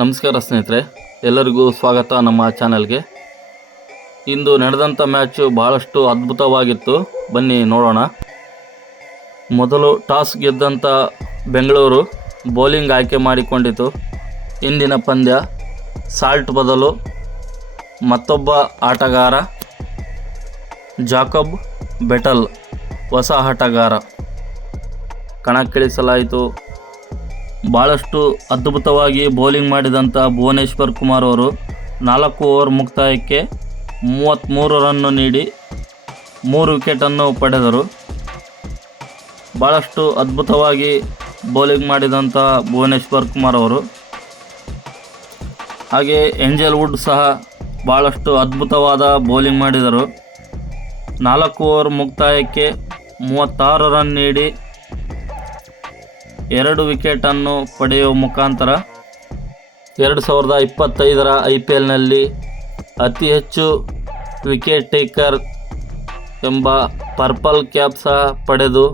ನಮಸ್ಕಾರ ಸ್ನೇಹಿತರೆ, ಎಲ್ಲರಿಗೂ ಸ್ವಾಗತ ನಮ್ಮ ಚಾನೆಲ್ಗೆ. ಇಂದು ನಡೆದಂಥ ಮ್ಯಾಚು ಭಾಳಷ್ಟು ಅದ್ಭುತವಾಗಿತ್ತು. ಬನ್ನಿ ನೋಡೋಣ. ಮೊದಲು ಟಾಸ್ ಗೆದ್ದಂಥ ಬೆಂಗಳೂರು ಬೌಲಿಂಗ್ ಆಯ್ಕೆ ಮಾಡಿಕೊಂಡಿತು. ಇಂದಿನ ಪಂದ್ಯ ಸಾಲ್ಟ್ ಬದಲು ಮತ್ತೊಬ್ಬ ಆಟಗಾರ ಜಾಕಬ್ ಬೆಟಲ್, ಹೊಸ ಆಟಗಾರ. ಕಣಕ್ಕಿಳಿಸಲಾಯಿತು. ಭಾಳಷ್ಟು ಅದ್ಭುತವಾಗಿ ಬೌಲಿಂಗ್ ಮಾಡಿದಂಥ ಭುವನೇಶ್ವರ್ ಕುಮಾರ್ ಅವರು ನಾಲ್ಕು ಓವರ್ ಮುಕ್ತಾಯಕ್ಕೆ ಮೂವತ್ತ್ಮೂರು ರನ್ನು ನೀಡಿ ಮೂರು ವಿಕೆಟನ್ನು ಪಡೆದರು. ಭಾಳಷ್ಟು ಅದ್ಭುತವಾಗಿ ಬೌಲಿಂಗ್ ಮಾಡಿದಂಥ ಭುವನೇಶ್ವರ್ ಕುಮಾರ್ ಅವರು. ಹಾಗೆ ಏಂಜಲ್ ವುಡ್ ಸಹ ಭಾಳಷ್ಟು ಅದ್ಭುತವಾದ ಬೌಲಿಂಗ್ ಮಾಡಿದರು. ನಾಲ್ಕು ಓವರ್ ಮುಕ್ತಾಯಕ್ಕೆ ಮೂವತ್ತಾರು ರನ್ ನೀಡಿ ಎರಡು ವಿಕೆಟನ್ನು ಪಡೆಯುವ ಮುಖಾಂತರ ಎರಡು ಸಾವಿರದ ಇಪ್ಪತ್ತೈದರ ಐ ಪಿ ಎಲ್ನಲ್ಲಿ ಅತಿ ಹೆಚ್ಚು ವಿಕೆಟ್ ಟೇಕರ್ ಎಂಬ ಪರ್ಪಲ್ ಕ್ಯಾಪ್ ಸಹ ಪಡೆದು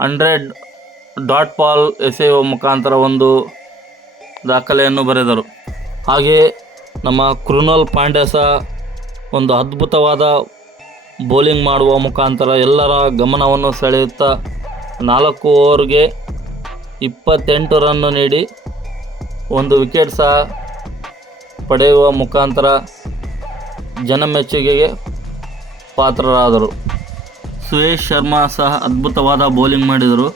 ಹಂಡ್ರೆಡ್ ಡಾಟ್ ಬಾಲ್ ಎಸೆಯುವ ಮುಖಾಂತರ ಒಂದು ದಾಖಲೆಯನ್ನು ಬರೆದರು. ಹಾಗೆ ನಮ್ಮ ಕ್ರೂನಲ್ ಪಾಂಡ್ಯ ಸಹ ಒಂದು ಅದ್ಭುತವಾದ ಬೌಲಿಂಗ್ ಮಾಡುವ ಮುಖಾಂತರ ಎಲ್ಲರ ಗಮನವನ್ನು ಸೆಳೆಯುತ್ತಾ ನಾಲ್ಕು ಓವರ್ಗೆ ಇಪ್ಪತ್ತೆಂಟು ರನ್ನು ನೀಡಿ ಒಂದು ವಿಕೆಟ್ ಸಹ ಪಡೆಯುವ ಮುಖಾಂತರ ಜನಮೆಚ್ಚುಗೆಗೆ ಪಾತ್ರರಾದರು. ಸುರೇಶ್ ಶರ್ಮಾ ಸಹ ಅದ್ಭುತವಾದ ಬೌಲಿಂಗ್ ಮಾಡಿದರು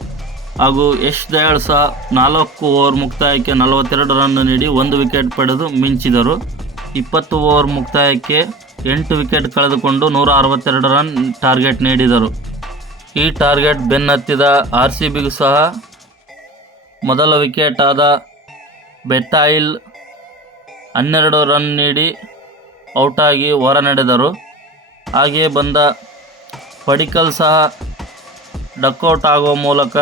ಹಾಗೂ ಯಶ್ ದಯಾಳ್ ಸಹ ನಾಲ್ಕು ಓವರ್ ಮುಕ್ತಾಯಕ್ಕೆ ನಲವತ್ತೆರಡು ರನ್ ನೀಡಿ ಒಂದು ವಿಕೆಟ್ ಪಡೆದು ಮಿಂಚಿದರು. ಇಪ್ಪತ್ತು ಓವರ್ ಮುಕ್ತಾಯಕ್ಕೆ ಎಂಟು ವಿಕೆಟ್ ಕಳೆದುಕೊಂಡು ನೂರ ಅರವತ್ತೆರಡು ರನ್ ಟಾರ್ಗೆಟ್ ನೀಡಿದರು. ಈ ಟಾರ್ಗೆಟ್ ಬೆನ್ನತ್ತಿದ ಆರ್ ಸಿ ಬಿಗೂ ಸಹ ಮೊದಲ ವಿಕೆಟ್ ಆದ ಬೆಟ್ಟಾಯಿಲ್ ಹನ್ನೆರಡು ರನ್ ನೀಡಿ ಔಟಾಗಿ ಹೊರ ನಡೆದರು. ಹಾಗೆ ಬಂದ ಪಡಿಕಲ್ ಸಹ ಡಕ್ಔಟ್ ಆಗುವ ಮೂಲಕ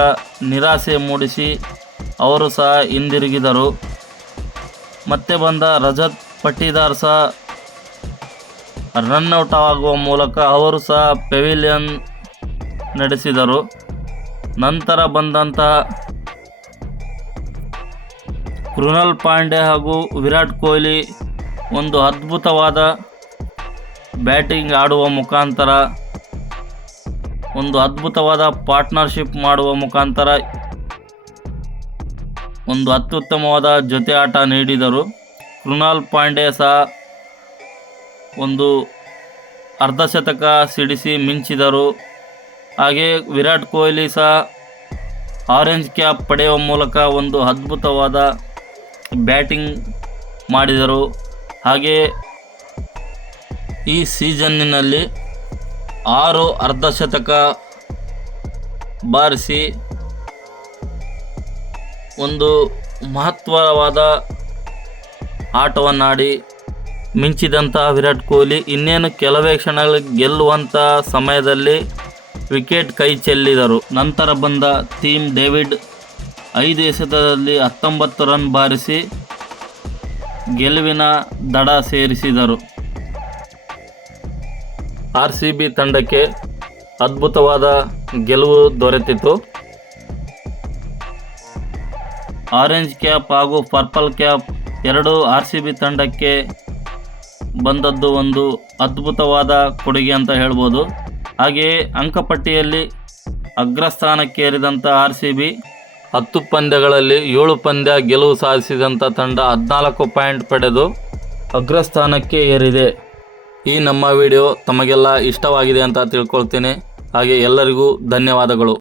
ನಿರಾಸೆ ಮೂಡಿಸಿ ಅವರು ಸಹ ಹಿಂದಿರುಗಿದರು. ಮತ್ತೆ ಬಂದ ರಜತ್ ಪಟ್ಟಿದಾರ್ ಸಹ ರನ್ಔಟ್ ಆಗುವ ಮೂಲಕ ಅವರು ಸಹ ಪೆವಿಲಿಯನ್ ನಡೆಸಿದರು. ನಂತರ ಬಂದಂತಹ ಕೃಣಾಲ್ ಪಾಂಡೆ ಹಾಗೂ ವಿರಾಟ್ ಕೊಹ್ಲಿ ಒಂದು ಅದ್ಭುತವಾದ ಬ್ಯಾಟಿಂಗ್ ಆಡುವ ಮುಖಾಂತರ, ಒಂದು ಅದ್ಭುತವಾದ ಪಾರ್ಟ್ನರ್ಶಿಪ್ ಮಾಡುವ ಮುಖಾಂತರ ಒಂದು ಅತ್ಯುತ್ತಮವಾದ ಜೊತೆ ಆಟ ನೀಡಿದರು. ಕೃಣಾಲ್ ಪಾಂಡೆ ಸಹ ಒಂದು ಅರ್ಧಶತಕ ಸಿಡಿಸಿ ಮಿಂಚಿದರು. ಹಾಗೆ ವಿರಾಟ್ ಕೊಹ್ಲಿ ಸಹ ಆರೆಂಜ್ ಕ್ಯಾಪ್ ಪಡೆಯುವ ಮೂಲಕ ಒಂದು ಅದ್ಭುತವಾದ ಬ್ಯಾಟಿಂಗ್ ಮಾಡಿದರು. ಹಾಗೆ ಈ ಸೀಸನ್ನಿನಲ್ಲಿ ಆರು ಅರ್ಧಶತಕ ಬಾರಿಸಿ ಒಂದು ಮಹತ್ವವಾದ ಆಟವನ್ನಾಡಿ ಮಿಂಚಿದಂತಹ ವಿರಾಟ್ ಕೊಹ್ಲಿ ಇನ್ನೇನು ಕೆಲವೇ ಕ್ಷಣಗಳು ಗೆಲ್ಲುವಂಥ ಸಮಯದಲ್ಲಿ ವಿಕೆಟ್ ಕೈ ಚೆಲ್ಲಿದರು. ನಂತರ ಬಂದ ಥೀಮ್ ಡೇವಿಡ್ ಐದು ಎಸೆತದಲ್ಲಿ ಹತ್ತೊಂಬತ್ತು ರನ್ ಬಾರಿಸಿ ಗೆಲುವಿನ ದಡ ಸೇರಿಸಿದರು. ಆರ್ ಸಿ ಬಿ ತಂಡಕ್ಕೆ ಅದ್ಭುತವಾದ ಗೆಲುವು ದೊರೆತಿತ್ತು ಆರೆಂಜ್ ಕ್ಯಾಪ್ ಹಾಗೂ ಪರ್ಪಲ್ ಕ್ಯಾಪ್ ಎರಡು ಆರ್ ಸಿ ಬಿ ತಂಡಕ್ಕೆ ಬಂದದ್ದು ಒಂದು ಅದ್ಭುತವಾದ ಕೊಡುಗೆ ಅಂತ ಹೇಳ್ಬೋದು. ಹಾಗೆಯೇ ಅಂಕಪಟ್ಟಿಯಲ್ಲಿ ಅಗ್ರಸ್ಥಾನಕ್ಕೇರಿದಂಥ ಆರ್ ಸಿ ಬಿ ಹತ್ತು ಪಂದ್ಯಗಳಲ್ಲಿ ಏಳು ಪಂದ್ಯ ಗೆಲುವು ಸಾಧಿಸಿದಂಥ ತಂಡ ಹದಿನಾಲ್ಕು ಪಾಯಿಂಟ್ ಪಡೆದು ಅಗ್ರಸ್ಥಾನಕ್ಕೆ ಏರಿದೆ. ಈ ನಮ್ಮ ವಿಡಿಯೋ ತಮಗೆಲ್ಲ ಇಷ್ಟವಾಗಿದೆ ಅಂತ ತಿಳ್ಕೊಳ್ತೀನಿ. ಹಾಗೆ ಎಲ್ಲರಿಗೂ ಧನ್ಯವಾದಗಳು.